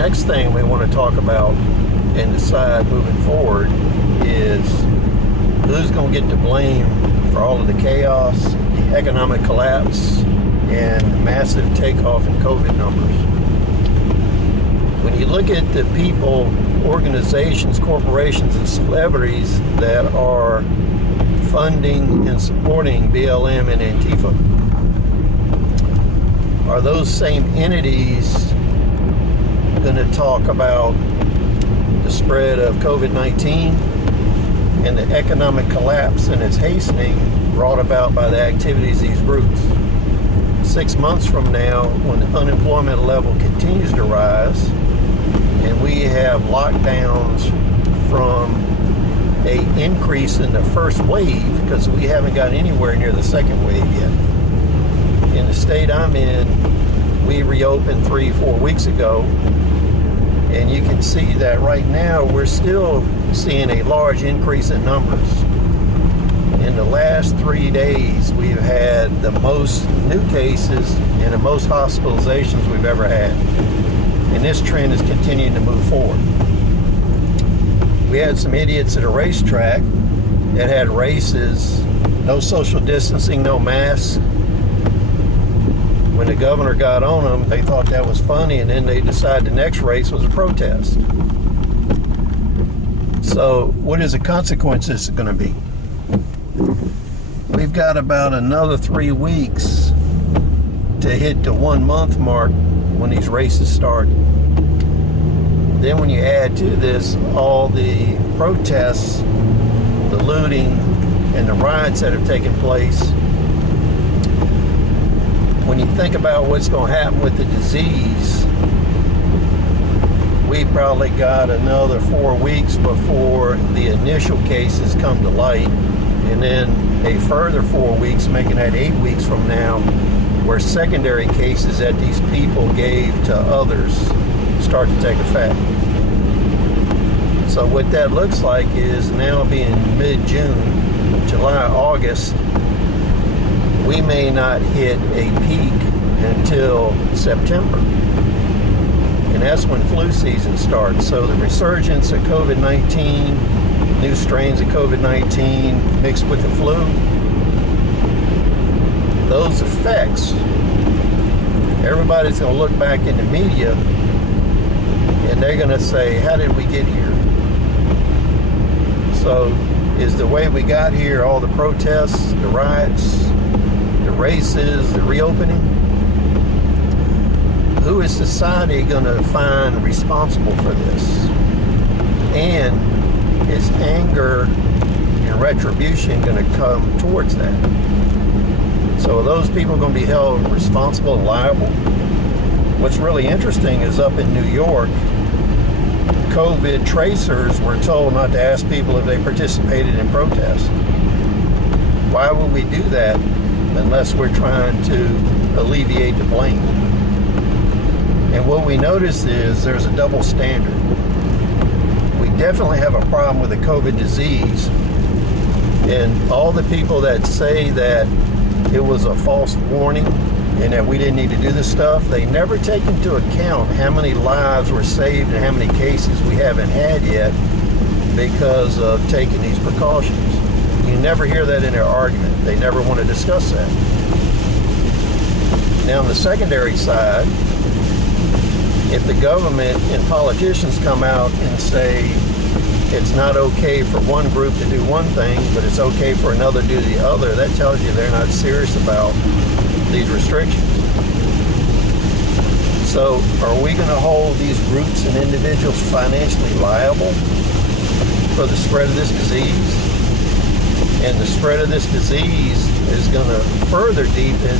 next thing we want to talk about and decide moving forward is who's going to get the blame for all of the chaos, the economic collapse, and massive takeoff in COVID numbers. When you look at the people, organizations, corporations, and celebrities that are funding and supporting BLM and Antifa, are those same entities going to talk about the spread of COVID-19 and the economic collapse and its hastening brought about by the activities of these groups? 6 months from now, when the unemployment level continues to rise and we have lockdowns from an increase in the first wave, because we haven't got anywhere near the second wave yet. In the state I'm in, we reopened 3-4 weeks ago, and you can see that right now we're still seeing a large increase in numbers. In the last 3 days, we've had the most new cases and the most hospitalizations we've ever had. And this trend is continuing to move forward. We had some idiots at a racetrack that had races, no social distancing, no masks. When the governor got on them, they thought that was funny, and then they decided the next race was a protest. So what is the consequences going to be? We've got about another 3 weeks to hit the 1 month mark when these races start. Then when you add to this all the protests, the looting, and the riots that have taken place, when you think about what's going to happen with the disease, we probably got another 4 weeks before the initial cases come to light, and then a further 4 weeks, making that 8 weeks from now, where secondary cases that these people gave to others start to take effect. So what that looks like is now being mid-June, July, August, we may not hit a peak until September. And that's when flu season starts. So the resurgence of COVID-19, new strains of COVID-19 mixed with the flu, those effects, everybody's going to look back in the media and they're going to say, how did we get here? So is the way we got here all the protests, the riots, the races, the reopening? Who is society going to find responsible for this? And is anger and retribution going to come towards that? So are those people going to be held responsible and liable? What's really interesting is up in New York, COVID tracers were told not to ask people if they participated in protests. Why would we do that unless we're trying to alleviate the blame? And what we notice is there's a double standard. We definitely have a problem with the COVID disease, and all the people that say that it was a false warning and that we didn't need to do this stuff, they never take into account how many lives were saved and how many cases we haven't had yet because of taking these precautions. You never hear that in their argument. They never want to discuss that. Now on the secondary side, if the government and politicians come out and say it's not okay for one group to do one thing, but it's okay for another to do the other, that tells you they're not serious about these restrictions. So are we going to hold these groups and individuals financially liable for the spread of this disease? And the spread of this disease is going to further deepen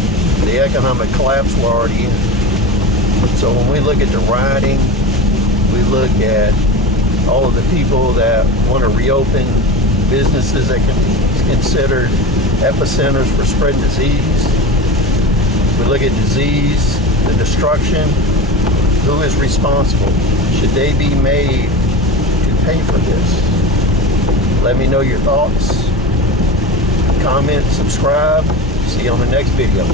the economic collapse we're already in. So when we look at the rioting, we look at all of the people that want to reopen businesses that can be considered epicenters for spreading disease. We look at disease, the destruction. Who is responsible? Should they be made to pay for this? Let me know your thoughts. Comment, subscribe. See you on the next video.